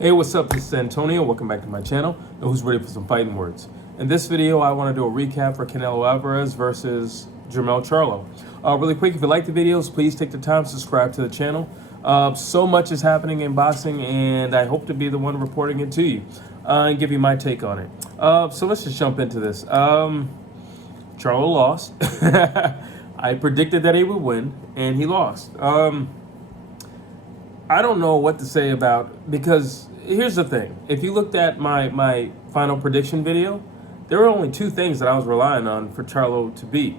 Hey, what's up? This is Antonio. Welcome back to my channel. And who's ready for some fighting words? In this video, I want to do a recap for Canelo Alvarez versus Jermell Charlo. Really quick, if you like the videos, please take the time to subscribe to the channel. So much is happening in boxing, and I hope to be the one reporting it to you and give you my take on it. So let's just jump into this. Charlo lost. I predicted that he would win, and he lost. I don't know what to say about, because here's the thing. If you looked at my final prediction video, there were only two things that I was relying on for Charlo to beat.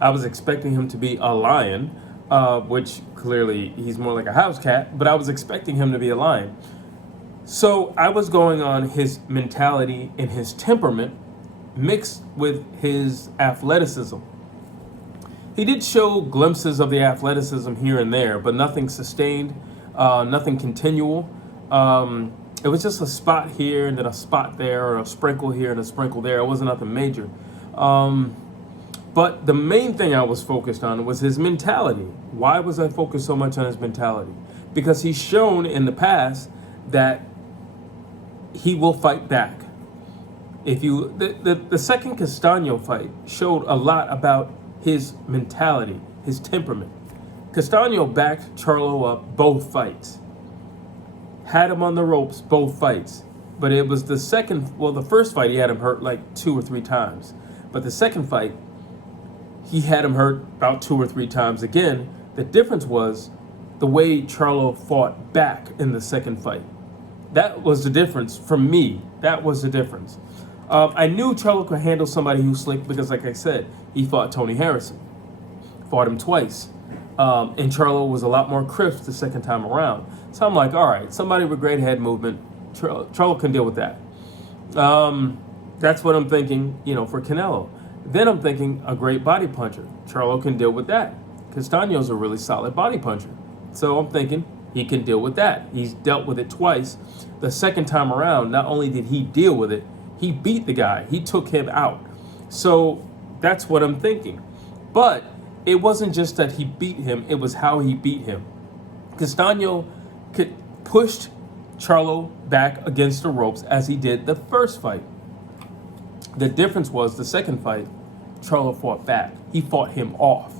I was expecting him to be a lion, which clearly he's more like a house cat, but I was expecting him to be a lion. So I was going on his mentality and his temperament mixed with his athleticism. He did show glimpses of the athleticism here and there, but nothing sustained. Nothing continual. It was just a spot here and then a spot there, or a sprinkle here and a sprinkle there. It wasn't nothing major. But the main thing I was focused on was his mentality. Why was I focused so much on his mentality? Because he's shown in the past that he will fight back. If you the second Castano fight showed a lot about his mentality, his temperament. Castano backed Charlo up both fights. Had him on the ropes both fights. But it was the first fight he had him hurt like 2 or 3 times. But the second fight, he had him hurt about 2 or 3 times again. The difference was the way Charlo fought back in the second fight. That was the difference for me. That was the difference. I knew Charlo could handle somebody who's slick because, like I said, he fought Tony Harrison. Fought him twice. And Charlo was a lot more crisp the second time around. So I'm like, all right, somebody with great head movement, Charlo can deal with that. That's what I'm thinking, for Canelo. Then I'm thinking a great body puncher. Charlo can deal with that. Castano's a really solid body puncher. So I'm thinking he can deal with that. He's dealt with it twice. The second time around, not only did he deal with it, he beat the guy. He took him out. So that's what I'm thinking. But it wasn't just that he beat him, it was how he beat him. Castano pushed Charlo back against the ropes as he did the first fight. The difference was the second fight, Charlo fought back. He fought him off.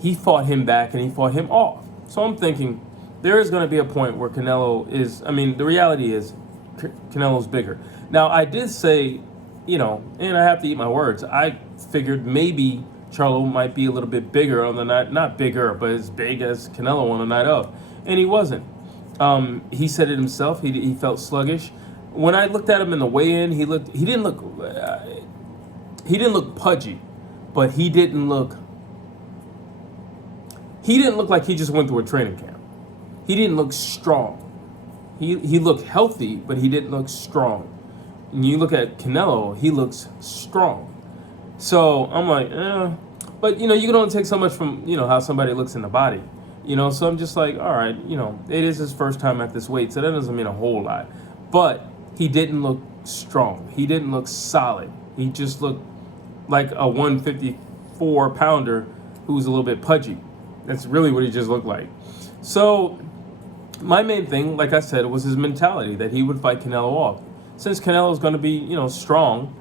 He fought him back and he fought him off. So I'm thinking there is going to be a point where Canelo is, the reality is Canelo's bigger. Now, I did say, and I have to eat my words, I figured maybe Charlo might be a little bit bigger on the night, not bigger, but as big as Canelo on the night of, and he wasn't. He said it himself. He felt sluggish. When I looked at him in the weigh-in, he didn't look pudgy, but he didn't look like he just went through a training camp. He didn't look strong. He looked healthy, but he didn't look strong. And you look at Canelo, he looks strong. So I'm like, but you can only take so much from, how somebody looks in the body, so I'm just like, all right, it is his first time at this weight, so that doesn't mean a whole lot, but he didn't look strong. He didn't look solid. He just looked like a 154 pounder who's a little bit pudgy. That's really what he just looked like. So my main thing, like I said, was his mentality that he would fight Canelo off. Since Canelo's going to be, strong,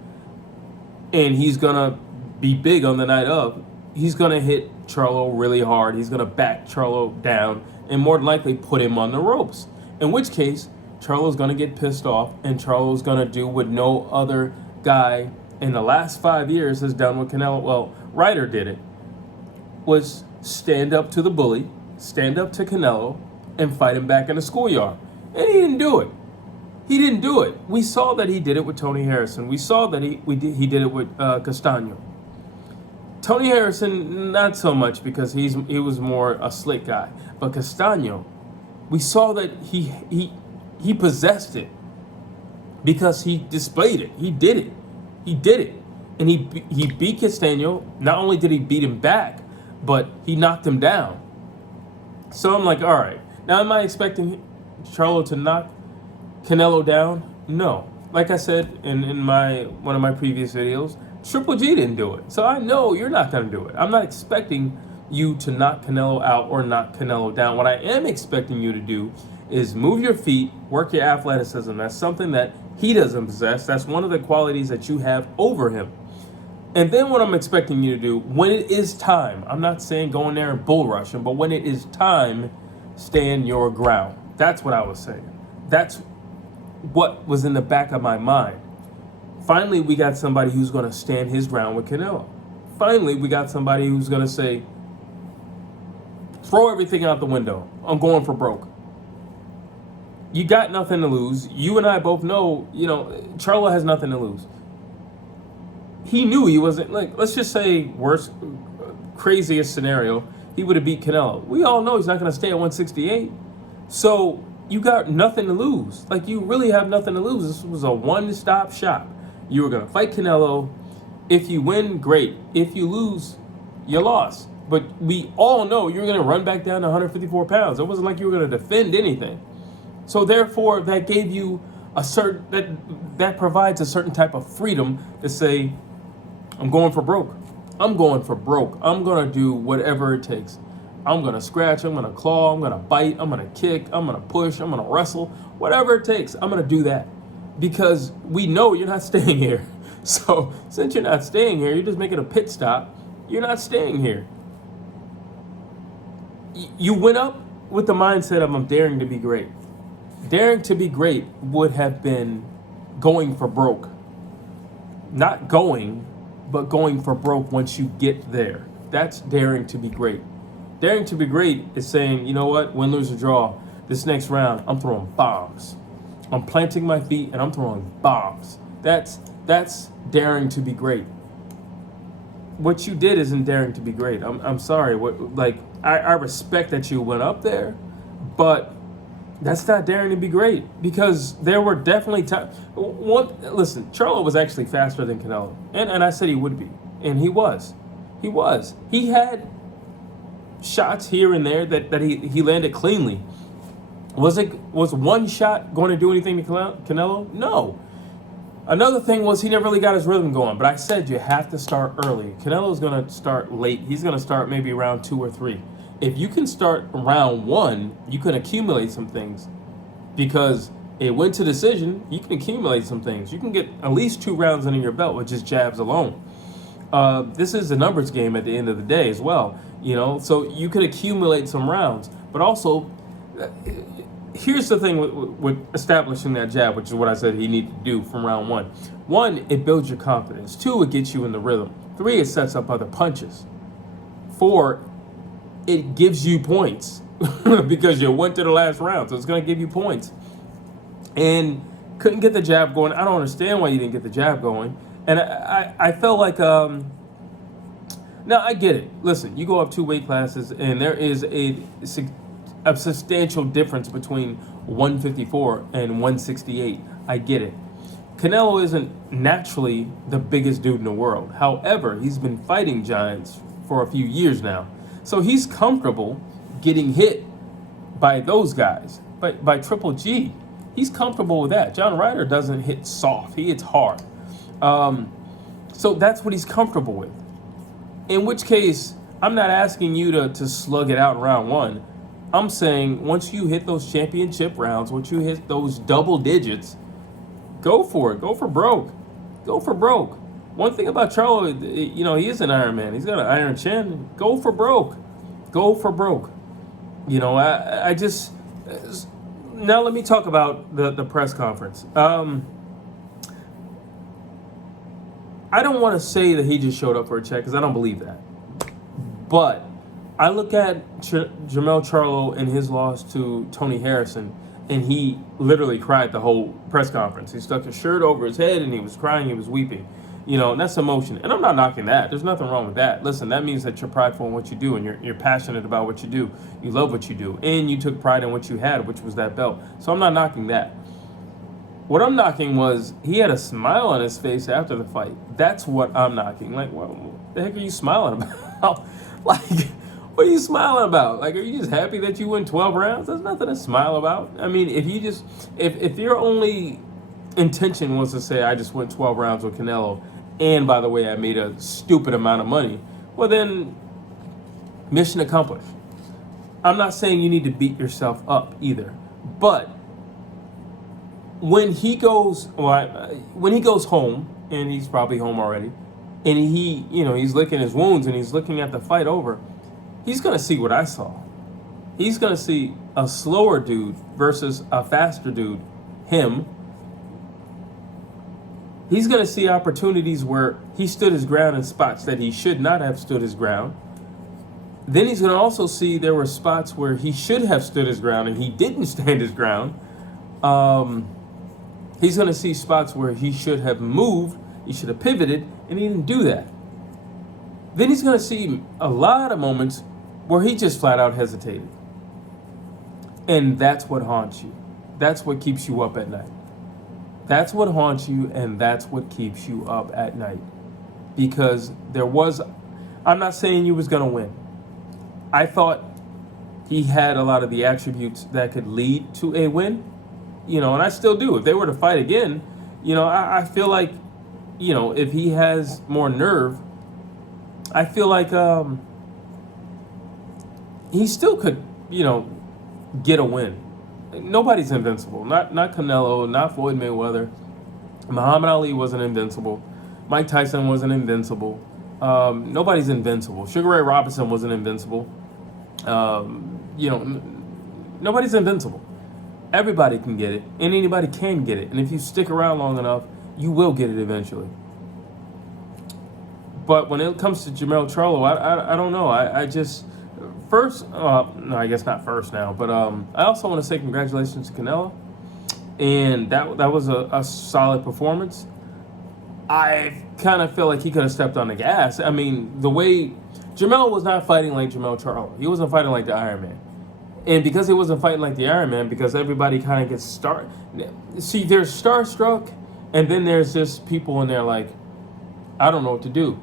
and he's going to be big on the night of, he's going to hit Charlo really hard. He's going to back Charlo down and more than likely put him on the ropes. In which case, Charlo's going to get pissed off, and Charlo's going to do what no other guy in the last 5 years has done with Canelo. Well, Ryder did it, was stand up to the bully, stand up to Canelo, and fight him back in the schoolyard. And he didn't do it. He didn't do it. We saw that he did it with Tony Harrison. We saw that he did it with Castano. Tony Harrison, not so much, because he was more a slick guy. But Castano, we saw that he possessed it because he displayed it. He did it. He did it. And he beat Castano. Not only did he beat him back, but he knocked him down. So I'm like, all right. Now, am I expecting Charlo to knock Canelo down? No. Like I said in one of my previous videos, Triple G didn't do it. So I know you're not going to do it. I'm not expecting you to knock Canelo out or knock Canelo down. What I am expecting you to do is move your feet, work your athleticism. That's something that he doesn't possess. That's one of the qualities that you have over him. And then what I'm expecting you to do, when it is time, I'm not saying go in there and bull rush him, but when it is time, stand your ground. That's what I was saying. That's what was in the back of my mind. Finally, we got somebody who's going to stand his ground with Canelo. Finally, we got somebody who's going to say, throw everything out the window. I'm going for broke. You got nothing to lose. You and I both know, Charlo has nothing to lose. He knew he wasn't, let's just say worst, craziest scenario, he would have beat Canelo. We all know he's not going to stay at 168. So you got nothing to lose. You really have nothing to lose. This was a one-stop shop. You were going to fight Canelo. If you win, great. If you lose, you lost. But we all know you're going to run back down to 154 pounds. It wasn't like you were going to defend anything. So therefore, that gave you a certain, that provides a certain type of freedom to say, I'm going for broke. I'm going for broke. I'm going to do whatever it takes. I'm going to scratch. I'm going to claw. I'm going to bite. I'm going to kick. I'm going to push. I'm going to wrestle. Whatever it takes, I'm going to do that. Because we know you're not staying here. So since you're not staying here, you're just making a pit stop. You're not staying here. You went up with the mindset of I'm daring to be great. Daring to be great would have been going for broke. Not going, but going for broke once you get there. That's daring to be great. Daring to be great is saying, you know what, win, lose, or draw, this next round, I'm throwing bombs. I'm planting my feet and I'm throwing bombs. That's daring to be great. What you did isn't daring to be great. I'm sorry. I respect that you went up there, but that's not daring to be great, because there were definitely times. Listen, Charlo was actually faster than Canelo, and I said he would be, and he was. He had shots here and there that he landed cleanly. Was one shot going to do anything to Canelo? No. Another thing was he never really got his rhythm going, but I said you have to start early. Canelo's going to start late. He's going to start maybe round 2 or 3. If you can start round 1, you can accumulate some things, because it went to decision. You can accumulate some things. You can get at least 2 rounds under your belt with just jabs alone. This is a numbers game at the end of the day as well, so you could accumulate some rounds. But also, here's the thing with establishing that jab, which is what I said he needed to do from round 1. 1, it builds your confidence. 2, it gets you in the rhythm. 3, it sets up other punches. 4, it gives you points because you went to the last round, so it's going to give you points. And couldn't get the jab going. I don't understand why you didn't get the jab going. And I felt like, now I get it. Listen, you go up 2 weight classes, and there is a substantial difference between 154 and 168. I get it. Canelo isn't naturally the biggest dude in the world. However, he's been fighting giants for a few years now. So he's comfortable getting hit by those guys, by Triple G. He's comfortable with that. John Ryder doesn't hit soft. He hits hard. So that's what he's comfortable with. In which case, I'm not asking you to slug it out in round 1. I'm saying once you hit those championship rounds, once you hit those double digits, go for it. Go for broke. Go for broke. One thing about Charlo, he is an Iron Man. He's got an iron chin. Go for broke. Go for broke. I just... Now let me talk about the press conference. I don't want to say that he just showed up for a check, because I don't believe that. But I look at Jermell Charlo and his loss to Tony Harrison, and he literally cried the whole press conference. He stuck his shirt over his head, and he was crying, he was weeping. And that's emotion. And I'm not knocking that. There's nothing wrong with that. Listen, that means that you're prideful in what you do, and you're passionate about what you do. You love what you do, and you took pride in what you had, which was that belt. So I'm not knocking that. What I'm knocking was he had a smile on his face after the fight. That's what I'm knocking. What the heck are you smiling about? What are you smiling about? Are you just happy that you win 12 rounds? There's nothing to smile about. I mean, if your only intention was to say, I just went 12 rounds with Canelo, and by the way, I made a stupid amount of money, well then, mission accomplished. I'm not saying you need to beat yourself up either, But when he goes home, and he's probably home already, and he's licking his wounds and he's looking at the fight over, he's gonna see what I saw. He's gonna see a slower dude versus a faster dude, him. He's gonna see opportunities where he stood his ground in spots that he should not have stood his ground. Then he's gonna also see there were spots where he should have stood his ground and he didn't stand his ground. He's going to see spots where he should have moved, he should have pivoted, and he didn't do that. Then he's going to see a lot of moments where he just flat out hesitated. And that's what haunts you. That's what keeps you up at night. That's what haunts you, and that's what keeps you up at night. Because I'm not saying you was going to win. I thought he had a lot of the attributes that could lead to a win. And I still do. If they were to fight again, I feel like, if he has more nerve, I feel like he still could, get a win. Nobody's invincible. Not Canelo, not Floyd Mayweather. Muhammad Ali wasn't invincible. Mike Tyson wasn't invincible. Nobody's invincible. Sugar Ray Robinson wasn't invincible. Nobody's invincible. Everybody can get it, and anybody can get it. And if you stick around long enough, you will get it eventually. But when it comes to Jermell Charlo, I don't know. I just, first, no, I guess not first now, but I also want to say congratulations to Canelo. And that was a solid performance. I kind of feel like he could have stepped on the gas. I mean, the way, Jermell was not fighting like Jermell Charlo. He wasn't fighting like the Iron Man. And because he wasn't fighting like the Iron Man, because everybody kind of gets see, there's starstruck, and then there's just people in there like, I don't know what to do.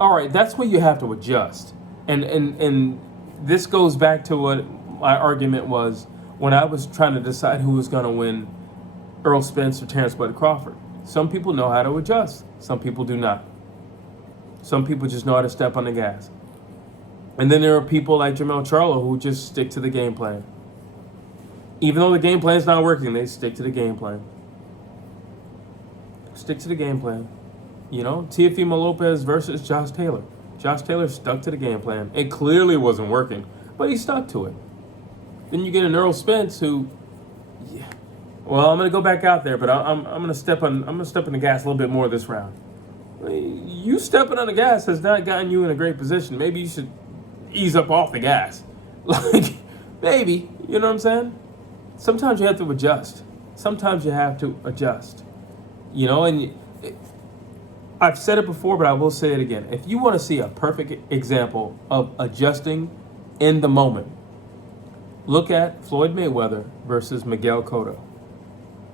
All right, that's where you have to adjust. And this goes back to what my argument was when I was trying to decide who was going to win, Errol Spence or Terrence Bud Crawford. Some people know how to adjust. Some people do not. Some people just know how to step on the gas. And then there are people like Jermell Charlo who just stick to the game plan. Even though the game plan's not working, they stick to the game plan. Stick to the game plan. Teofimo Lopez versus Josh Taylor. Josh Taylor stuck to the game plan. It clearly wasn't working, but he stuck to it. Then you get an Errol Spence who, I'm gonna go back out there, but I'm gonna step on the gas a little bit more this round. You stepping on the gas has not gotten you in a great position. Maybe you should ease up off the gas. Maybe, you know what I'm saying? Sometimes you have to adjust. And I've said it before, but I will say it again. If you want to see a perfect example of adjusting in the moment, look at Floyd Mayweather versus Miguel Cotto.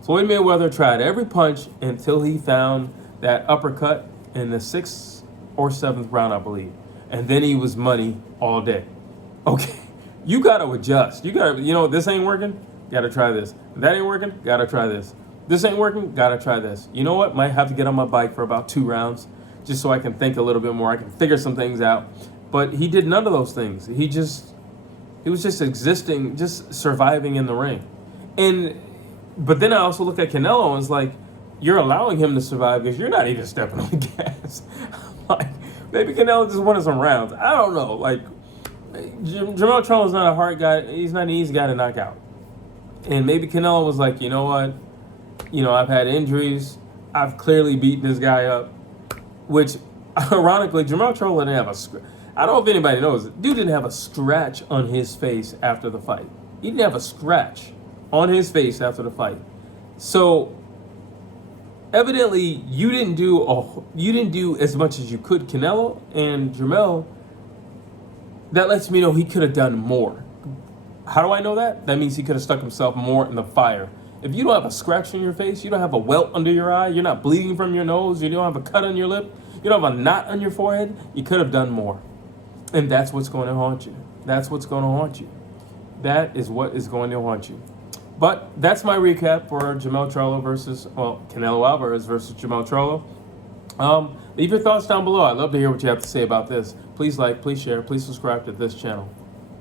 Floyd Mayweather tried every punch until he found that uppercut in the 6th or 7th round, I believe. And then he was money all day. Okay, you got to adjust. You got to, this ain't working, got to try this. That ain't working, got to try this. This ain't working, got to try this. You know what? Might have to get on my bike for about 2 rounds just so I can think a little bit more. I can figure some things out. But he did none of those things. He was just existing, just surviving in the ring. But then I also look at Canelo and it's like, you're allowing him to survive because you're not even stepping on the gas. Maybe Canelo just wanted some rounds. I don't know. Jermell Charlo's not a hard guy. He's not an easy guy to knock out. And maybe Canelo was like, you know what? I've had injuries. I've clearly beaten this guy up. Which, ironically, Jermell Charlo didn't have a scratch. I don't know if anybody knows. Dude didn't have a scratch on his face after the fight. He didn't have a scratch on his face after the fight. So, evidently, you didn't do as much as you could. Canelo and Jermell, that lets me know he could have done more. How do I know that? That means he could have stuck himself more in the fire. If you don't have a scratch on your face, you don't have a welt under your eye, you're not bleeding from your nose, you don't have a cut on your lip, you don't have a knot on your forehead, you could have done more. And that's what's going to haunt you. That's what's going to haunt you. That is what is going to haunt you. But that's my recap for Canelo Alvarez versus Jermell Charlo. Leave your thoughts down below. I'd love to hear what you have to say about this. Please like, please share, please subscribe to this channel.